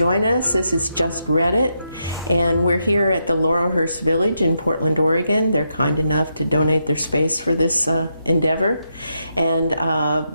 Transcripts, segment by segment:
join us. This is Just Read It, and we're here at the Laurelhurst Village in Portland, Oregon. They're kind enough to donate their space for this endeavor. And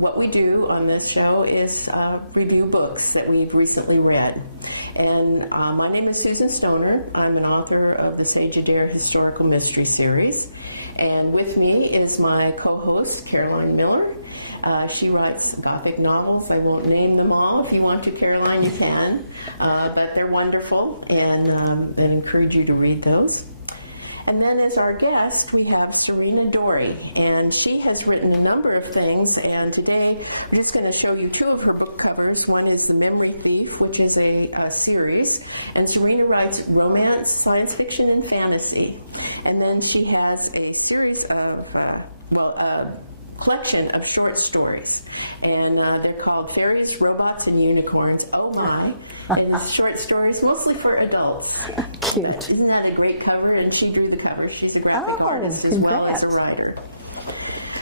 what we do on this show is review books that we've recently read. And my name is Susan Stoner. I'm an author of the Sage Adair Historical Mystery Series. And with me is my co-host, Caroline Miller. She writes Gothic novels. I won't name them all. If you want to, Caroline, you can. But they're wonderful, and I encourage you to read those. And then as our guest, we have Sarina Dorie, and she has written a number of things, and today I'm just going to show you two of her book covers. One is The Memory Thief, which is a series, and Sarina writes romance, science fiction, and fantasy. And then she has a series of, collection of short stories, and they're called Fairies, Robots, and Unicorns. Oh my! It's short stories mostly for adults. Cute. Isn't that a great cover? And she drew the cover. She's a graphic artist as well as a writer.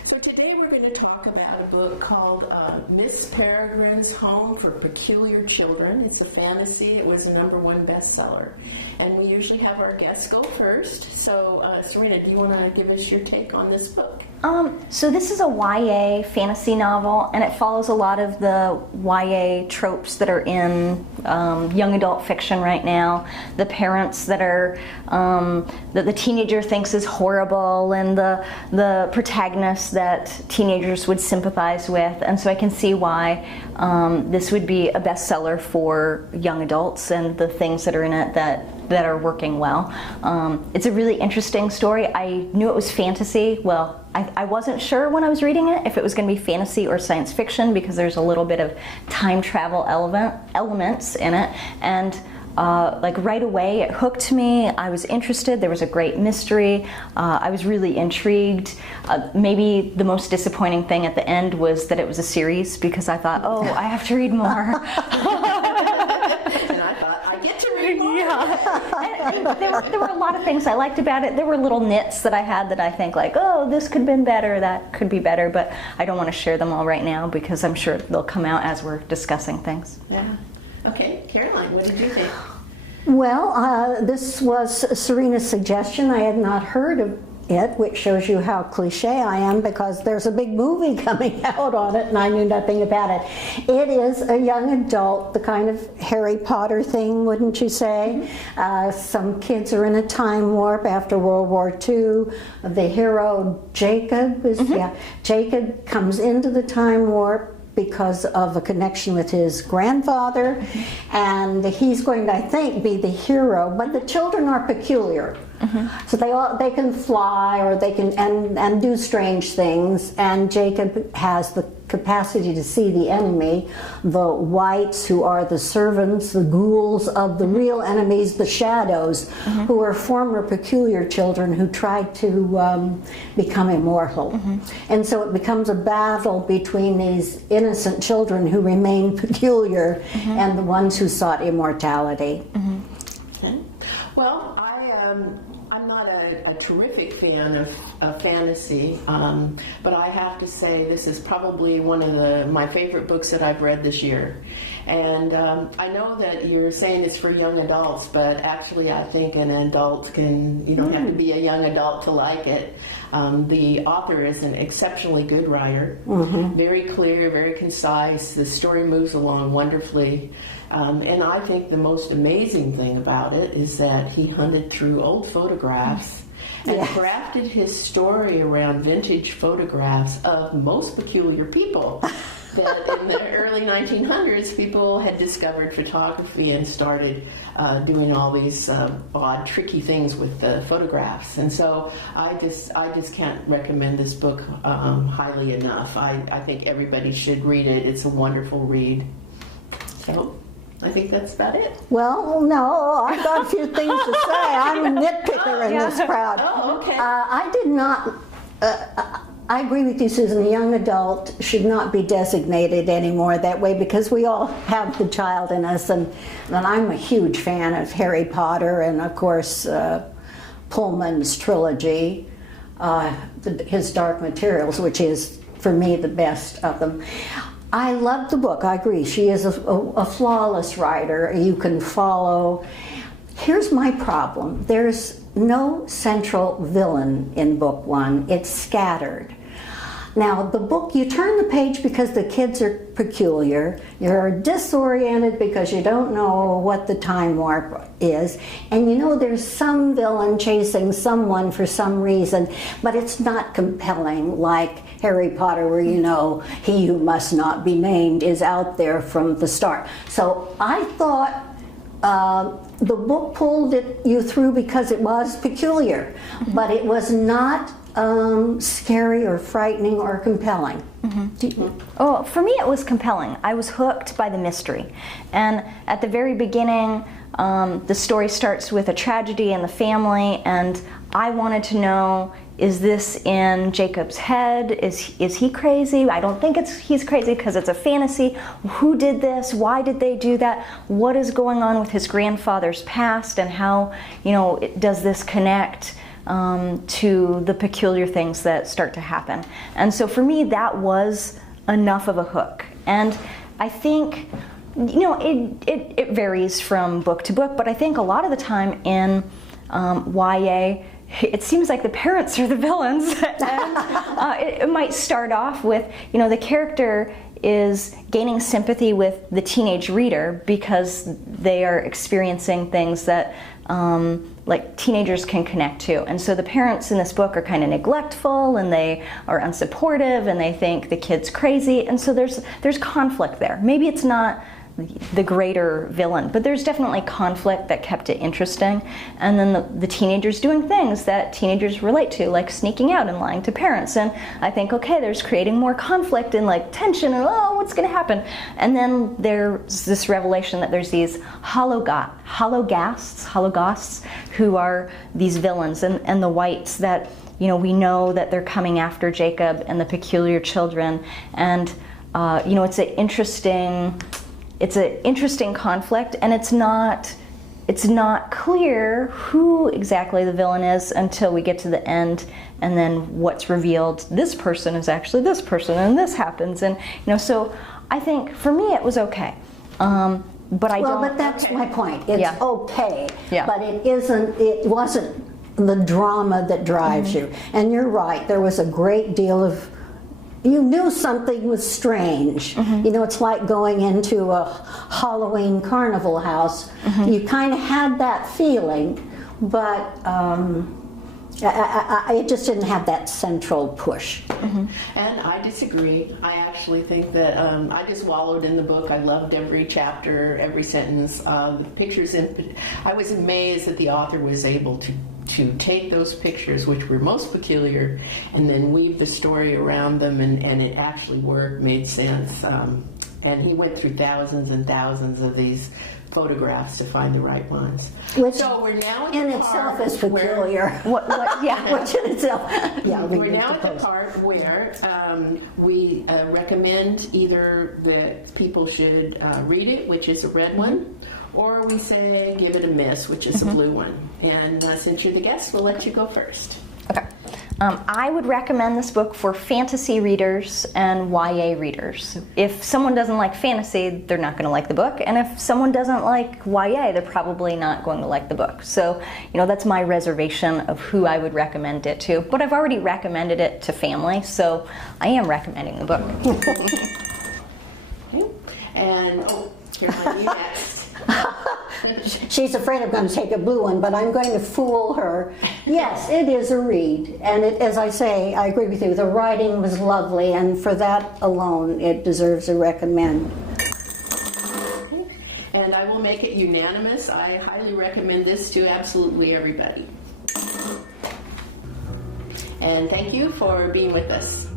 So today we're going to talk about a book called Miss Peregrine's Home for Peculiar Children. It's a fantasy. It was a #1 bestseller. And we usually have our guests go first. So, Sarina, do you want to give us your take on this book? So this is a YA fantasy novel, and it follows a lot of the YA tropes that are in young adult fiction right now. The parents that are that the teenager thinks is horrible, and the protagonist that teenagers would sympathize with. And so I can see why this would be a bestseller for young adults, and the things that are in it that are working well. It's a really interesting story. I knew it was fantasy. Well, I wasn't sure when I was reading it if it was going to be fantasy or science fiction, because there's a little bit of time travel elements in it. And right away it hooked me. I was interested. There was a great mystery. I was really intrigued. Maybe the most disappointing thing at the end was that it was a series, because I thought, oh, I have to read more. And I thought, I get to read more. Yeah. And there were a lot of things I liked about it. There were little nits that I had that I think like, oh, this could have been better, that could be better, but I don't want to share them all right now, because I'm sure they'll come out as we're discussing things. Yeah. Okay, Caroline, what did you think? Well, this was Sarina's suggestion. I had not heard of it, which shows you how cliche I am, because there's a big movie coming out on it and I knew nothing about it. It is a young adult, the kind of Harry Potter thing, wouldn't you say? Some kids are in a time warp after World War II. The hero, Jacob, Jacob comes into the time warp because of a connection with his grandfather, and he's going to, I think, be the hero, but the children are peculiar. So they can fly, or they can and do strange things, and Jacob has the capacity to see the enemy, the whites, who are the servants, the ghouls of the real enemies, the shadows, who are former peculiar children who tried to become immortal. And so it becomes a battle between these innocent children who remain peculiar and the ones who sought immortality. Okay. Well, I'm not a terrific fan of fantasy, but I have to say this is probably one of my favorite books that I've read this year. And I know that you're saying it's for young adults, but actually I think an adult you don't have to be a young adult to like it. The author is an exceptionally good writer, very clear, very concise. The story moves along wonderfully. And I think the most amazing thing about it is that he hunted through old photographs and crafted his story around vintage photographs of most peculiar people. That in the early 1900s, people had discovered photography and started doing all these odd, tricky things with the photographs. And so I just can't recommend this book highly enough. I think everybody should read it. It's a wonderful read. So I think that's about it. Well, no, I've got a few things to say. I'm a nitpicker in this crowd. Oh, okay. I did not... I agree with you, Susan. A young adult should not be designated anymore that way, because we all have the child in us, and I'm a huge fan of Harry Potter and, of course, Pullman's trilogy, his Dark Materials, which is, for me, the best of them. I love the book. I agree. She is a flawless writer. You can follow. Here's my problem. There's no central villain in book one. It's scattered. Now, the book, you turn the page because the kids are peculiar. You're disoriented because you don't know what the time warp is. And you know there's some villain chasing someone for some reason, but it's not compelling like Harry Potter, where you know he who must not be named is out there from the start. So I thought the book pulled you through because it was peculiar, but it was not scary or frightening or compelling. Oh, for me it was compelling. I was hooked by the mystery. And at the very beginning, the story starts with a tragedy in the family, and I wanted to know, is this in Jacob's head? Is he crazy? I don't think he's crazy because it's a fantasy. Who did this? Why did they do that? What is going on with his grandfather's past, and how, does this connect to the peculiar things that start to happen? And so for me, that was enough of a hook. And I think, it varies from book to book, but I think a lot of the time in YA, it seems like the parents are the villains. And it might start off with, the character is gaining sympathy with the teenage reader because they are experiencing things that like teenagers can connect to. And so the parents in this book are kind of neglectful, and they are unsupportive, and they think the kid's crazy. And so there's conflict there. Maybe it's not the greater villain, but there's definitely conflict that kept it interesting. And then the teenagers doing things that teenagers relate to, like sneaking out and lying to parents. And I think, okay, there's creating more conflict and like tension, and what's going to happen? And then there's this revelation that there's these hologasts who are these villains, and the whites that, we know that they're coming after Jacob and the peculiar children. And it's an interesting conflict, and it's not clear who exactly the villain is until we get to the end, and then what's revealed, this person is actually this person, and this happens. And so I think for me it was okay. But but that's my point. It's okay, Yeah. but it wasn't the drama that drives you. And you're right, there was a great deal of, you knew something was strange. It's like going into a Halloween carnival house. You kind of had that feeling, but it just didn't have that central push. And I disagree. I actually think that I just wallowed in the book. I loved every chapter, every sentence. The pictures, I was amazed that the author was able to take those pictures, which were most peculiar, and then weave the story around them, and it actually worked, made sense. And he went through thousands and thousands of these photographs to find the right ones. Which so we're now at in the itself part is peculiar. Which in itself. Yeah, we're now at the part where we recommend either that people should read it, which is a red one, or we say give it a miss, which is a blue one. And since you're the guest, we'll let you go first. Okay. I would recommend this book for fantasy readers and YA readers. If someone doesn't like fantasy, they're not going to like the book. And if someone doesn't like YA, they're probably not going to like the book. So, that's my reservation of who I would recommend it to. But I've already recommended it to family, so I am recommending the book. Okay. And, Caroline, you next. She's afraid I'm going to take a blue one, but I'm going to fool her. Yes, it is a read. And as I say, I agree with you. The writing was lovely, and for that alone, it deserves a recommend. And I will make it unanimous. I highly recommend this to absolutely everybody. And thank you for being with us.